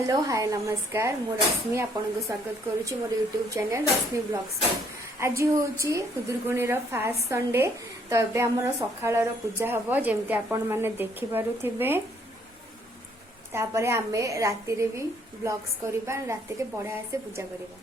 Hello hi नमस्कार मु रश्मि आपन को स्वागत करुच्ची मोर यूट्यूब चैनल रश्मि व्लॉग्स। आज हूँ खुदुरकुणी फास्ट संडे तो ये आमर सकाळ पूजा हम जमती आपण मैंने देखिपे तापर आम राति भी व्लॉग्स करवा राति बढ़िया से पूजा करवा।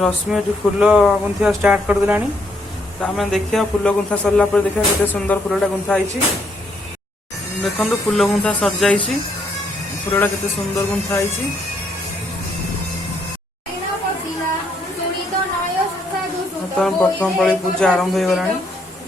रश्मि ये फूल गुंथा स्टार्ट कर देलानी तो आम देखिए फूल गुंथा सरला पर देखिए केते सुंदर फूलटा गुंथा आई देखो फूल गुंथा सर जाई फूलटा केते सुंदर गुंथा आई प्रथम पाली पूजा आरंभ हो गलानी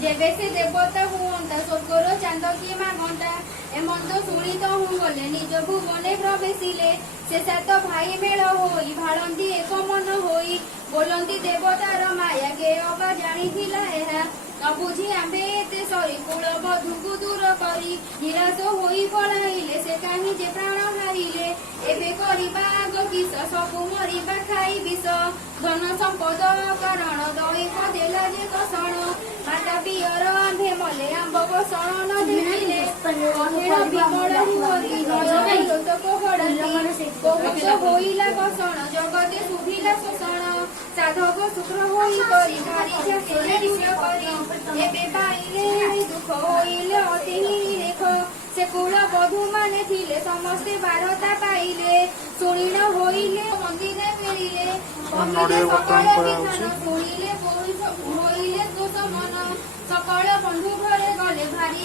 जेबे से देवता हुंता स्वर्गर चांद की मागंता एमंत सुनित हूँ गले निज भुवने प्रवेशिले से सात भाई मेल होई भालंती एक मन होई बोलंती देवतार माया के अबा जानिथिला एहा न बुझी आंबे एते सरी कुल बधुकु दूर करी निराश होई पळाइले से काहि जे प्राण हारिले एबे करिबा आग किस सबु मरिबा खाई विष धन संपद कारण दैव देला जे कसण माता पियर आंबे मले आंब बसण न देखिले कहेण विमल हिवरी लोतक हड़ती बहुत होइला कसण जगते सुधिला शोषण साधक शुक्र होई करी भारी जाके दूर करी एबे पाइले दुख होइले अति लेख से कुल बधू माने थिले समस्ते बारता पाइले शुणिन होइले मंदिरे फेरिले शुणिले होइले दोष मन सकाळ बंधु घरे गले भारी